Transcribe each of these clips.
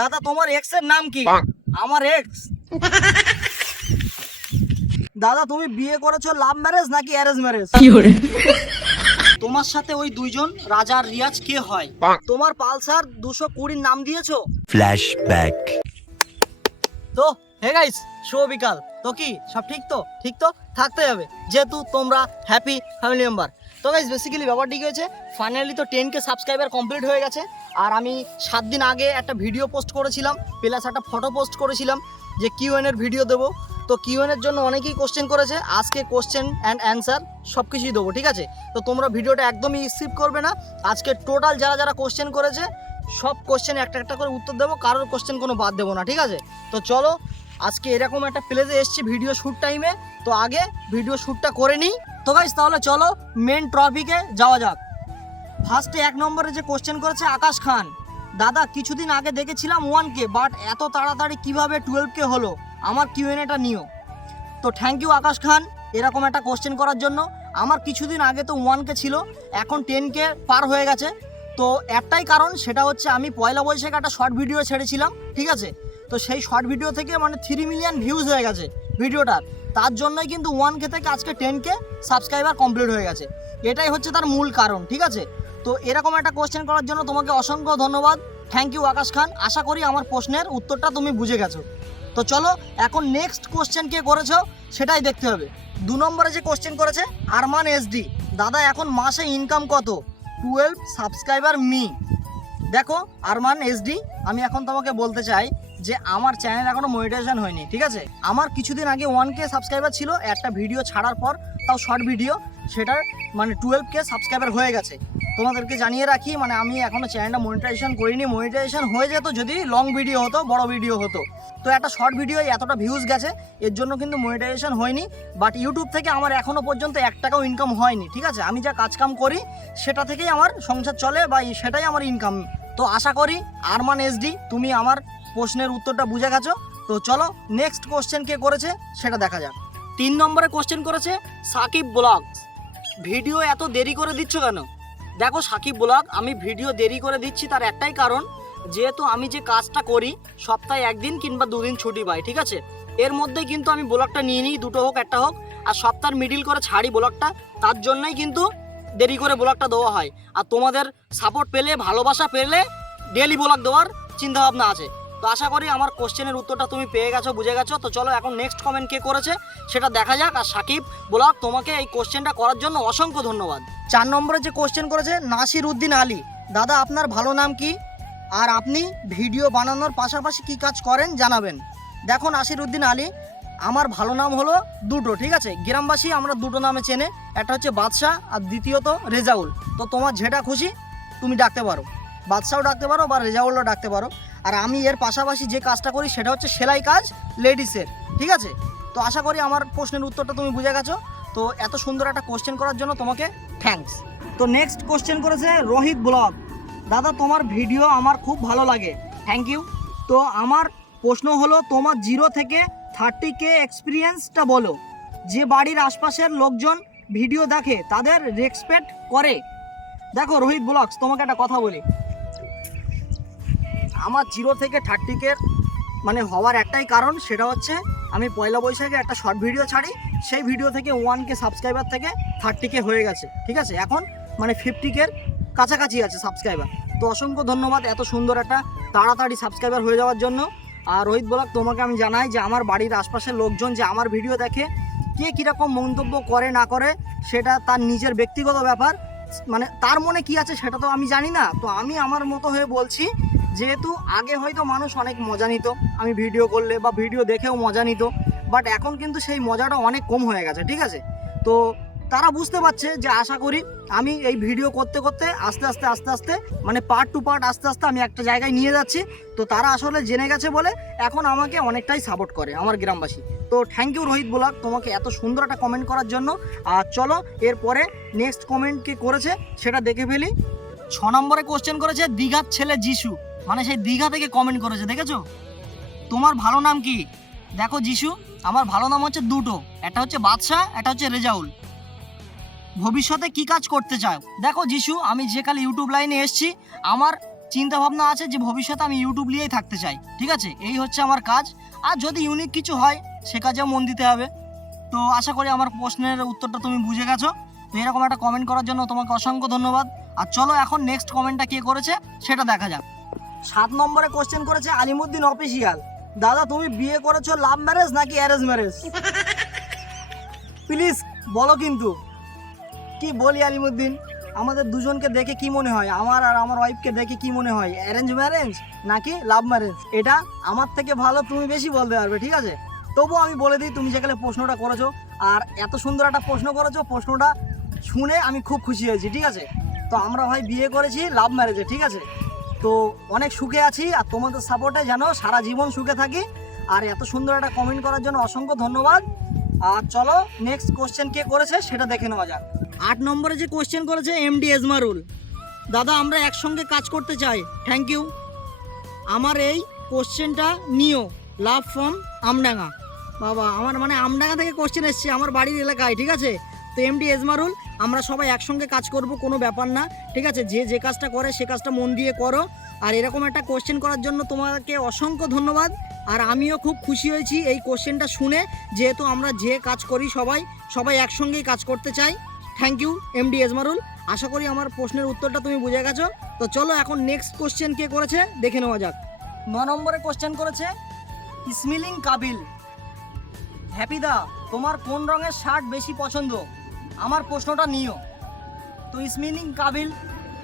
দাদা তোমার এক্স এর নাম কি? আমার এক্স। দাদা তুমি বিয়ে করেছো লাভ ম্যারেজ নাকি অ্যারেঞ্জ ম্যারেজ? তোমার সাথে ওই দুইজন রাজা আর রিয়াজ কে হয়? তোমার পালসার 220 নাম দিয়েছো? ফ্ল্যাশব্যাক। তো হে গাইস, শুভ বিকাল। তো কি সব ঠিক তো? ঠিক তো থাকতে হবে, যেহেতু তোমরা হ্যাপি ফ্যামিলি মেম্বার। তো গাইস বেসিক্যালি ব্যাপারটি কি হয়েছে, ফাইনালি তো 10K সাবস্ক্রাইবার কমপ্লিট হয়ে গেছে। আর আমি 7 দিন আগে একটা ভিডিও পোস্ট করেছিলাম, প্লাস একটা ফটো পোস্ট করেছিলাম যে কিউএন এর ভিডিও দেবো। তো কিউএন এর জন্য অনেকেই কোশ্চেন করেছে, আজকে কোশ্চেন অ্যান্ড অ্যান্সার সব কিছুই দেবো, ঠিক আছে? তো তোমরা ভিডিওটা একদমই স্কিপ করবে না। আজকে টোটাল যারা যারা কোশ্চেন করেছে সব কোশ্চেন একটা একটা করে উত্তর দেবো, কারোর কোশ্চেন কোনো বাদ দেবো না, ঠিক আছে? তো চলো, আজকে এরকম একটা প্লেসে এসেছি ভিডিও শ্যুট টাইমে, তো আগে ভিডিও শ্যুটটা করে নিই। তো গাইস তাহলে চলো মেন টপিকে যাওয়া যাক। ফার্স্টে 1 নম্বরে যে কোশ্চেন করেছে আকাশ খান, দাদা কিছুদিন আগে দেখেছিলাম 1K, বাট এত তাড়াতাড়ি কিভাবে 12K হলো? আমার কিউএনএটা নিও। তো থ্যাংক ইউ আকাশ খান এরকম একটা কোশ্চেন করার জন্য। আমার কিছুদিন আগে তো 1K ছিল, এখন 10K পার হয়ে গেছে। তো একটাই কারণ, সেটা হচ্ছে আমি পয়লা বৈশাখে একটা শর্ট ভিডিও ছেড়েছিলাম, ঠিক আছে? তো সেই শর্ট ভিডিও থেকে মানে 3 মিলিয়ন ভিউজ হয়ে গেছে ভিডিওটার, তার জন্যই কিন্তু 1K থেকে আজকে 10K সাবস্ক্রাইবার কমপ্লিট হয়ে গেছে। এটাই হচ্ছে তার মূল কারণ, ঠিক আছে? তো এরকম একটা কোশ্চেন করার জন্য তোমাকে অসংখ্য ধন্যবাদ, থ্যাংক ইউ আকাশ খান। আশা করি আমার প্রশ্নের উত্তরটা তুমি বুঝে গেছো। তো চলো এখন নেক্সট কোশ্চেন কে করেছো সেটাই দেখতে হবে। 2 নম্বরে যে কোশ্চেন করেছে আরমান এসডি, দাদা এখন মাসে ইনকাম কত? 12 সাবস্ক্রাইবার মি। দেখো আরমান এসডি, আমি এখন তোমাকে বলতে চাই যে আমার চ্যানেল এখনো মনিটাইজেশন হয়নি, ঠিক আছে? আমার কিছুদিন আগে 1K সাবস্ক্রাইবার ছিল, একটা ভিডিও ছাড়ার পর, তাও শর্ট ভিডিও, সেটার মানে 12K সাবস্ক্রাইবার হয়ে গেছে। তোমাদেরকে জানিয়ে রাখি, মানে আমি এখনো চ্যানেলটা মনিটাইজেশন করিনি। মনিটাইজেশন হয়ে যেত যদি লং ভিডিও হতো, বড় ভিডিও হতো। তো একটা শর্ট ভিডিও এতটা ভিউজ গেছে, এর জন্য কিন্তু মনিটাইজেশন হয়নি। বাট ইউটিউব থেকে আমার এখনো পর্যন্ত 1 টাকাও ইনকাম হয়নি, ঠিক আছে? আমি যা কাজকাম করি সেটা থেকেই আমার সংসার চলে, বা সেটাই আমার ইনকাম। তো আশা করি আরমান এসডি তুমি আমার প্রশ্নের উত্তরটা বুঝে গেছো। তো চলো নেক্সট কোশ্চেন কে করেছে সেটা দেখা যাক। 3 নম্বরে কোশ্চেন করেছে সাকিব ব্লগস, ভিডিও এত দেরি করে দিচ্ছ কেন? দেখো সাকিব ব্লগ, আমি ভিডিও দেরি করে দিচ্ছি তার একটাই কারণ, যেহেতু আমি যে কাজটা করি সপ্তাহে 1 দিন কিংবা 2 দিন ছুটি পাই, ঠিক আছে? এর মধ্যে কিন্তু আমি ব্লগটা নিয়ে নিই, দুটো হোক একটা হোক, আর সপ্তাহের মিডিল করে ছাড়ি ব্লগটা, তার জন্যই কিন্তু দেরি করে ব্লগটা দেওয়া হয়। আর তোমাদের সাপোর্ট পেলে, ভালোবাসা পেলে ডেলি ব্লগ দেওয়ার চিন্তাভাবনা আছে। তো আশা করি আমার কোশ্চেনের উত্তরটা তুমি পেয়ে গেছো, বুঝে গেছো। তো চলো এখন নেক্সট কমেন্ট কে করেছে সেটা দেখা যাক। আর সাকিব ব্লগ, তোমাকে এই কোশ্চেনটা করার জন্য অসংখ্য ধন্যবাদ। 4 নম্বরে যে কোশ্চেন করেছে নাসির উদ্দিন আলী, দাদা আপনার ভালো নাম কি, আর আপনি ভিডিও বানানোর পাশাপাশি কি কাজ করেন জানাবেন। দেখো নাসির উদ্দিন আলী, আমার ভালো নাম হলো দুটো, ঠিক আছে? গ্রামবাসী আমরা দুটো নামে চেনে, একটা হচ্ছে বাদশাহ আর দ্বিতীয়ত রেজাউল। তো তোমার যেটা খুশি তুমি ডাকতে পারো, বাদশাও ডাকতে পারো বা রেজাউলও ডাকতে পারো। আর আমি এর পাশাপাশি যে কাজটা করি সেটা হচ্ছে সেলাই কাজ লেডিসের, ঠিক আছে? তো আশা করি আমার প্রশ্নের উত্তরটা তুমি বুঝে গেছো। তো এত সুন্দর একটা কোশ্চেন করার জন্য তোমাকে থ্যাঙ্কস। তো নেক্সট কোশ্চেন করেছে রোহিত ব্লগ, দাদা তোমার ভিডিও আমার খুব ভালো লাগে, থ্যাংক ইউ। তো আমার প্রশ্ন হলো তোমার 0 থেকে 30K এক্সপিরিয়েন্সটা বলো। যে বাড়ির আশপাশের লোকজন ভিডিও দেখে তাদের রেসপেক্ট করে। দেখো রোহিত ব্লগস, তোমাকে একটা কথা বলি, আমার 0 থেকে 30K মানে হওয়ার একটাই কারণ, সেটা হচ্ছে আমি পয়লা বৈশাখে একটা শর্ট ভিডিও ছাড়ি, সেই ভিডিও থেকে 1K সাবস্ক্রাইবার থেকে 30K হয়ে গেছে, ঠিক আছে? এখন মানে 50K কাছাকাছি আছে সাবস্ক্রাইবার। তো অসংখ্য ধন্যবাদ এত সুন্দর একটা তাড়াতাড়ি সাবস্ক্রাইবার হয়ে যাওয়ার জন্য। আর রোহিত ব্লগ, তোমাকে আমি জানাই যে আমার বাড়ির আশপাশের লোকজন যে আমার ভিডিও দেখে, কে কীরকম মন্তব্য করে না করে সেটা তার নিজের ব্যক্তিগত ব্যাপার, মানে তার মনে কি আছে সেটা তো আমি জানি না। তো আমি আমার মতো হয়ে বলছি, যেহেতু আগে হয়তো মানুষ অনেক মজা নিত আমি ভিডিও করলে, বা ভিডিও দেখেও মজা নিত, বাট এখন কিন্তু সেই মজাটা অনেক কম হয়ে গেছে, ঠিক আছে? তো তারা বুঝতে পারছে যে আশা করি আমি এই ভিডিও করতে করতে আস্তে আস্তে মানে পার্ট টু পার্ট আস্তে আস্তে আমি একটা জায়গায় নিয়ে যাচ্ছি। তো তারা আসলে জেনে গেছে বলে এখন আমাকে অনেকটাই সাপোর্ট করে আমার গ্রামবাসী। তো থ্যাংক ইউ রোহিত ব্লগ, তোমাকে এত সুন্দর একটা কমেন্ট করার জন্য। আর চলো এরপরে নেক্সট কমেন্ট কে করেছে সেটা দেখে ফেলি। 6 নম্বরে কোশ্চেন করেছে দীঘার ছেলে যিশু, মানে সেই দীঘা থেকে কমেন্ট করেছে, দেখেছো? তোমার ভালো নাম কি? দেখো যিশু, আমার ভালো নাম হচ্ছে দুটো, একটা হচ্ছে বাদশাহ, একটা হচ্ছে রেজাউল। ভবিষ্যতে কি কাজ করতে চাও? দেখো যিশু, আমি যে কাল ইউটিউব লাইনে এসেছি, আমার চিন্তা ভাবনা আছে যে ভবিষ্যতে আমি ইউটিউব নিয়েই থাকতে চাই, ঠিক আছে? এই হচ্ছে আমার কাজ। আর যদি ইউনিক কিছু হয় সে কাজেও মন দিতে হবে। তো আশা করি আমার প্রশ্নের উত্তরটা তুমি বুঝে গেছো। তো এরকম একটা কমেন্ট করার জন্য তোমাকে অসংখ্য ধন্যবাদ। আর চলো এখন নেক্সট কমেন্টটা কে করেছে সেটা দেখা যাক। 7 নম্বরে কোশ্চেন করেছে আলিমুদ্দিন অফিসিয়াল। দাদা তুমি বিয়ে করেছো লাভ ম্যারেজ নাকি অ্যারেঞ্জ ম্যারেজ? প্লিজ বলো। কিন্তু কি বলি আলিমুদ্দিন, আমাদের দুজনকে দেখে কি মনে হয়, আমার আর আমার ওয়াইফকে দেখে কি মনে হয়, অ্যারেঞ্জ ম্যারেজ নাকি লাভ ম্যারেজ? এটা আমার থেকে ভালো তুমি বেশি বলতে পারবে, ঠিক আছে? তবুও আমি বলে দিই, তুমি যেখানে প্রশ্নটা করেছো আর এত সুন্দর একটা প্রশ্ন করেছো, প্রশ্নটা শুনে আমি খুব খুশি হয়েছি, ঠিক আছে? তো আমরা ভাই বিয়ে করেছি লাভ ম্যারেজে, ঠিক আছে? তো অনেক সুখে আছি আর তোমাদের সাপোর্টে যেন সারা জীবন সুখে থাকি। আর এত সুন্দর একটা কমেন্ট করার জন্য অসংখ্য ধন্যবাদ। আর চলো নেক্সট কোশ্চেন কে করেছে সেটা দেখে নেওয়া যাক। 8 নম্বরে যে কোশ্চেন করেছে এমডি এজমারুল। দাদা আমরা একসঙ্গে কাজ করতে চাই, থ্যাংক ইউ। আমার এই কোশ্চেনটা নিও, লাভ ফ্রম আমডাঙ্গা। বাবা, আমার মানে আমডাঙ্গা থেকে কোশ্চেন এসছে আমার বাড়ির এলাকায়, ঠিক আছে? তো এমডি এজমারুল, আমরা সবাই একসঙ্গে কাজ করব, কোনো ব্যাপার না, ঠিক আছে? যে যে কাজটা করে সে কাজটা মন দিয়ে করো। আর এরকম একটা কোশ্চেন করার জন্য তোমাকে অসংখ্য ধন্যবাদ। আর আমিও খুব খুশি হয়েছি এই কোশ্চেনটা শুনে, যেহেতু আমরা যে কাজ করি সবাই একসঙ্গেই কাজ করতে চাই। Thank you MD Ezmarul. আশা করি আমার প্রশ্নের উত্তরটা তুমি বুঝে গেছো। তো চলো এখন নেক্সট কোশ্চেন কে করেছে দেখে নেওয়া যাক। 9 নম্বরে কোশ্চেন করেছে ইসমিলিং কাবিল। হ্যাপিদা তোমার কোন রঙের শার্ট বেশি পছন্দ? আমার প্রশ্নটা নিও। তো ইসমিলিং কাবিল,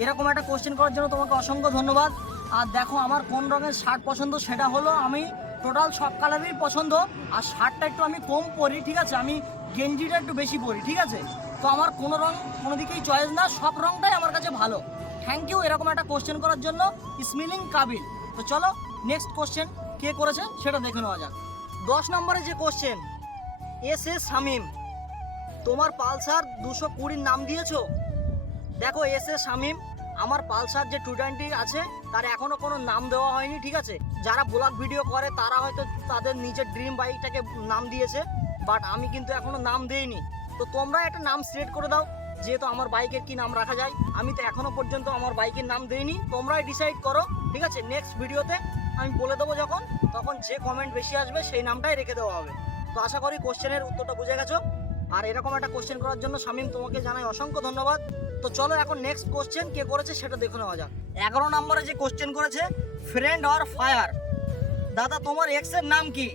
এরকম একটা কোশ্চেন করার জন্য তোমাকে অসংখ্য ধন্যবাদ। আর দেখো আমার কোন রঙের শার্ট পছন্দ সেটা হলো, আমি টোটাল সব কালারই পছন্দ। আর শার্টটা একটু আমি কম পরি, ঠিক আছে? আমি গেঞ্জিটা একটু বেশি পরি, ঠিক আছে? তো আমার কোনো রঙ কোনো দিকেই চয়েস না, সব রঙটাই আমার কাছে ভালো। থ্যাংক ইউ এরকম একটা কোশ্চেন করার জন্য ইসমিলিং কাবিল। তো চলো নেক্সট কোশ্চেন কে করেছে সেটা দেখে নেওয়া যাক। 10 নম্বরে যে কোশ্চেন এস এ শামিম, তোমার পালসার 220 নাম দিয়েছো? দেখো এস এ শামিম, আমার পালসার যে 220 আছে তার এখনো কোনো নাম দেওয়া হয়নি, ঠিক আছে? যারা ব্লগ ভিডিও করে তারা হয়তো তাদের নিজের ড্রিম বাইকটাকে নাম দিয়েছে, বাট আমি কিন্তু এখনো নাম দেইনি। তো তোমরা একটা নাম সিলেক্ট করে দাও, যেহেতু আমার বাইকের কি নাম রাখা যায়। আমি তো এখনো পর্যন্ত আমার বাইকের নাম দেইনি, তোমরাই ডিসাইড করো, ঠিক আছে? নেক্সট ভিডিওতে আমি বলে দেবো যখন, তখন যে কমেন্ট বেশি আসবে সেই নামটাই রেখে দেওয়া হবে। তো আশা করি কোশ্চেনের উত্তরটা বুঝে গেছো। আর এরকম একটা কোশ্চেন করার জন্য শামিম তোমাকে জানাই অসংখ্য ধন্যবাদ। তো চলো এখন নেক্সট কোশ্চেন কে করেছে সেটা দেখে নেওয়া যাক। 11 নম্বরে যে কোশ্চেন করেছে ফ্রেন্ড অর ফায়ার। দাদা তোমার এক্স এর নাম কি?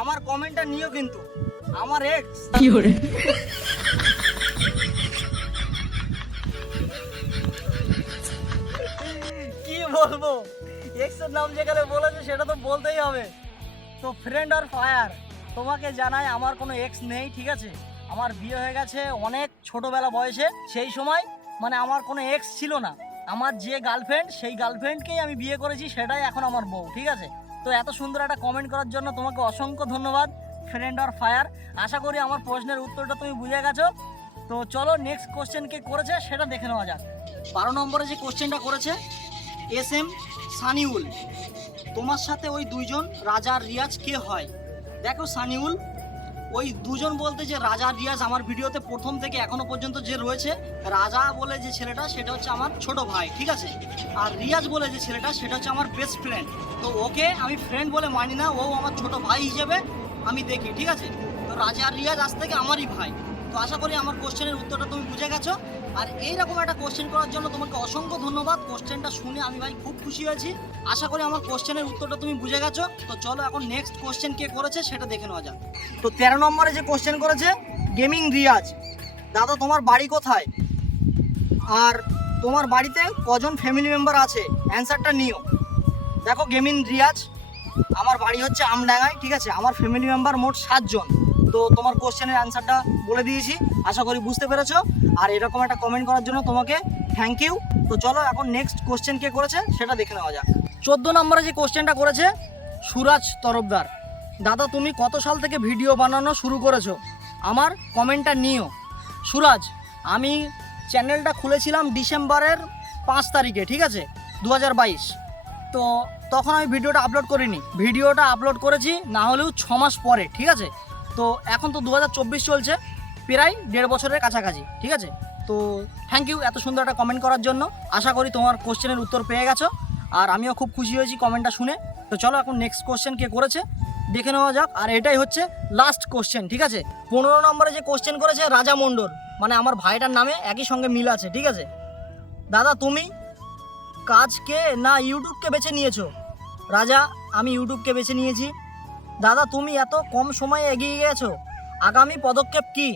আমার কমেন্টটা নিও কিন্তু। আমার এক্স কি করে কি বলবো, এক্স এর নাম যেখানে বলেছে সেটা তো বলতেই হবে। তো ফ্রেন্ড অর ফায়ার, তোমাকে জানাই আমার কোনো এক্স নেই, ঠিক আছে? আমার বিয়ে হয়ে গেছে অনেক ছোটোবেলা বয়সে, সেই সময় মানে আমার কোনো এক্স ছিল না। আমার যে গার্লফ্রেন্ড সেই গার্লফ্রেন্ডকেই আমি বিয়ে করেছি, সেটাই এখন আমার বউ, ঠিক আছে? তো এত সুন্দর একটা কমেন্ট করার জন্য তোমাকে অসংখ্য ধন্যবাদ ফ্রেন্ড অর ফায়ার। আশা করি আমার প্রশ্নের উত্তরটা তুমি বুঝে গেছো। তো চলো নেক্সট কোশ্চেন কে করেছে সেটা দেখে নেওয়া যাক। 12 নম্বরে যে কোশ্চেনটা করেছে এস এম সানিউল, তোমার সাথে ওই দুইজন রাজা আর রিয়াজ কে হয়? দেখো সানিউল, ওই দুজন বলতে যে রাজা রিয়াজ আমার ভিডিওতে প্রথম থেকে এখনো পর্যন্ত যে রয়েছে, রাজা বলে যে ছেলেটা সেটা হচ্ছে আমার ছোট ভাই, ঠিক আছে? আর রিয়াজ বলে যে ছেলেটা সেটা হচ্ছে আমার বেস্ট ফ্রেন্ড। তো ওকে আমি ফ্রেন্ড বলে মানি না, ও আমার ছোট ভাই হিসেবে আমি দেখি, ঠিক আছে? তো রাজা আর রিয়াজ আজ থেকে আমারই ভাই। তো আশা করি আমার কোশ্চেনের উত্তরটা তুমি বুঝে গেছো। আর এইরকম একটা কোশ্চেন করার জন্য তোমাকে অসংখ্য ধন্যবাদ। কোশ্চেনটা শুনে আমি ভাই খুব খুশি হয়েছি। আশা করি আমার কোশ্চেনের উত্তরটা তুমি বুঝে গেছো। তো চলো এখন নেক্সট কোশ্চেন কে করেছে সেটা দেখে নেওয়া যাক। তো 13 নম্বরে যে কোশ্চেন করেছে গেমিং রিয়াজ, দাদা তোমার বাড়ি কোথায় আর তোমার বাড়িতে কজন ফ্যামিলি মেম্বার আছে? অ্যান্সারটা নিও। দেখো গেমিং রিয়াজ, আমার বাড়ি হচ্ছে আমডাঙ্গায়, ঠিক আছে? আমার ফ্যামিলি মেম্বার মোট 7 জন। তো তোমার কোশ্চেনের অ্যান্সারটা বলে দিয়েছি, আশা করি বুঝতে পেরেছো। আর এরকম একটা কমেন্ট করার জন্য তোমাকে থ্যাংক ইউ। তো চলো এখন নেক্সট কোশ্চেন কে করেছে সেটা দেখে নেওয়া যাক। 14 নম্বরে যে কোশ্চেনটা করেছে সুরাজ তরফদার, দাদা তুমি কত সাল থেকে ভিডিও বানানো শুরু করেছো? আমার কমেন্টটা নিও। সুরাজ, আমি চ্যানেলটা খুলেছিলাম ডিসেম্বরের 5 তারিখে, ঠিক আছে? 2022। তো তখন আমি ভিডিওটা আপলোড করিনি, ভিডিওটা আপলোড করেছি না হলেও 6 মাস পরে, ঠিক আছে? তো এখন তো 2024 চলছে, প্রায় 1.5 বছরের কাছাকাছি, ঠিক আছে? তো থ্যাংক ইউ এত সুন্দর একটা কমেন্ট করার জন্য। আশা করি তোমার কোশ্চেনের উত্তর পেয়ে গেছো। আর আমিও খুব খুশি হয়েছি কমেন্টটা শুনে। তো চলো এখন নেক্সট কোশ্চেন কে করেছে দেখে নেওয়া যাক। আর এটাই হচ্ছে লাস্ট কোশ্চেন, ঠিক আছে। 15 নম্বরে যে কোশ্চেন করেছে রাজা মণ্ডল, মানে আমার ভাইটার নামে একই সঙ্গে মিল আছে, ঠিক আছে। দাদা তুমি কাজকে না ইউটিউবকে বেছে নিয়েছো? রাজা, আমি ইউটিউবকে বেছে নিয়েছি। দাদা তুমি এত কম সময়ে এগিয়ে গেছো, আগামী পদক্ষেপ কি?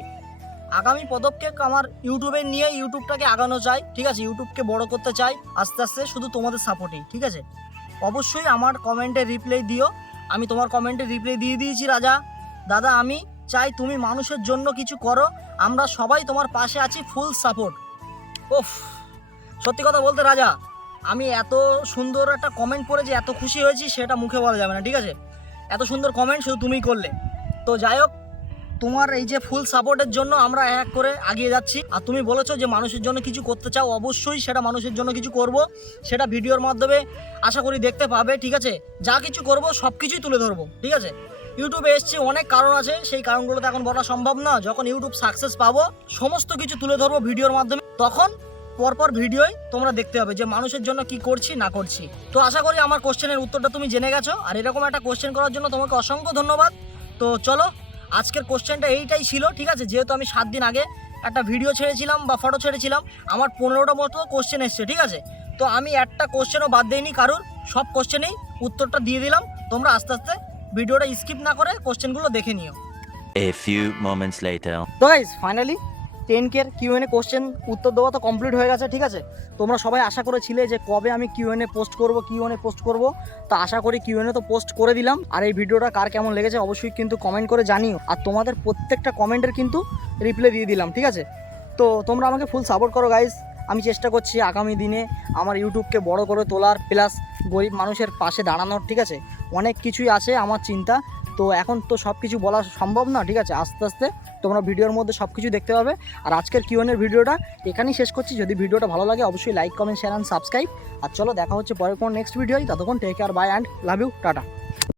আগামী পদক্ষেপ আমার ইউটিউবে নিয়ে ইউটিউবটাকে আগানো চাই, ঠিক আছে। ইউটিউবকে বড় করতে চাই আস্তে আস্তে, শুধু তোমাদের সাপোর্টেই, ঠিক আছে। অবশ্যই আমার কমেন্টে রিপ্লাই দিও। আমি তোমার কমেন্টে রিপ্লাই দিয়ে দিয়েছি রাজা। দাদা আমি চাই তুমি মানুষের জন্য কিছু করো, আমরা সবাই তোমার পাশে আছি, ফুল সাপোর্ট। ওফ, সত্যি কথা বলতে রাজা, আমি এত সুন্দর একটা কমেন্ট পড়ে যে এত খুশি হয়েছি সেটা মুখে বলা যাবে না, ঠিক আছে। এত সুন্দর কমেন্ট শুধু তুমিই করলে। তো যাই হোক, তোমার এই যে ফুল সাপোর্টের জন্য আমরা এক করে এগিয়ে যাচ্ছি। আর তুমি বলেছো যে মানুষের জন্য কিছু করতে চাও, অবশ্যই সেটা মানুষের জন্য কিছু করব, সেটা ভিডিওর মাধ্যমে আশা করি দেখতে পাবে, ঠিক আছে। যা কিছু করব সব কিছুই তুলে ধরবো, ঠিক আছে। ইউটিউবে এসছি অনেক কারণ আছে, সেই কারণগুলো তো এখন বলা সম্ভব না। যখন ইউটিউব সাকসেস পাবো সমস্ত কিছু তুলে ধরবো ভিডিওর মাধ্যমে, তখন পরপর ভিডিওই তোমরা দেখতে হবে যে মানুষের জন্য কি করছি না করছি। তো আশা করি আমার কোশ্চেনের উত্তরটা তুমি জেনে গেছো, আর এরকম একটা কোশ্চেন করার জন্য তোমাকে অসংখ্য ধন্যবাদ। তো চলো, আজকের কোশ্চেনটা এইটাই ছিল, ঠিক আছে। যেহেতু আমি 7 দিন আগে একটা ভিডিও ছেড়েছিলাম বা ফটো ছেড়েছিলাম, আমার 15টা মতো কোশ্চেন এসছে, ঠিক আছে। তো আমি একটা কোশ্চেনও বাদ দিইনি কারুর, সব কোশ্চেনেই উত্তরটা দিয়ে দিলাম। তোমরা আস্তে আস্তে ভিডিওটা স্কিপ না করে কোশ্চেনগুলো দেখে নিও। A few moments later. তো guys finally 10K Q and A question উত্তর দেওয়া তো কমপ্লিট হয়ে গেছে, ঠিক আছে। তোমরা সবাই আশা করেছিলে যে কবে আমি কিউএনএ পোস্ট করব। তো আশা করি কিউএনএ তো পোস্ট করে দিলাম। আর এই ভিডিওটা কার কেমন লেগেছে অবশ্যই কিন্তু কমেন্ট করে জানিও। আর তোমাদের প্রত্যেকটা কমেন্টের কিন্তু রিপ্লাই দিয়ে দিলাম, ঠিক আছে। তো তোমরা আমাকে ফুল সাপোর্ট করো গাইস। আমি চেষ্টা করছি আগামী দিনে আমার ইউটিউবকে বড় করে তোলার, প্লাস গরিব মানুষের পাশে দাঁড়ানোর, ঠিক আছে। অনেক কিছুই আছে আমার চিন্তা, তো এখন তো সব কিছু বলা সম্ভব না, ঠিক আছে। আস্তে আস্তে তোমরা ভিডিওর মধ্যে সব কিছু দেখতে পাবে। আর আজকের কিউএনএর ভিডিওটা এখানেই শেষ করছি। যদি ভিডিওটা ভালো লাগে অবশ্যই like, comment, share and subscribe. আর চলো দেখা হচ্ছে পরে কোন নেক্সট ভিডিওয়। ততক্ষণ take care, bye and love you, tata.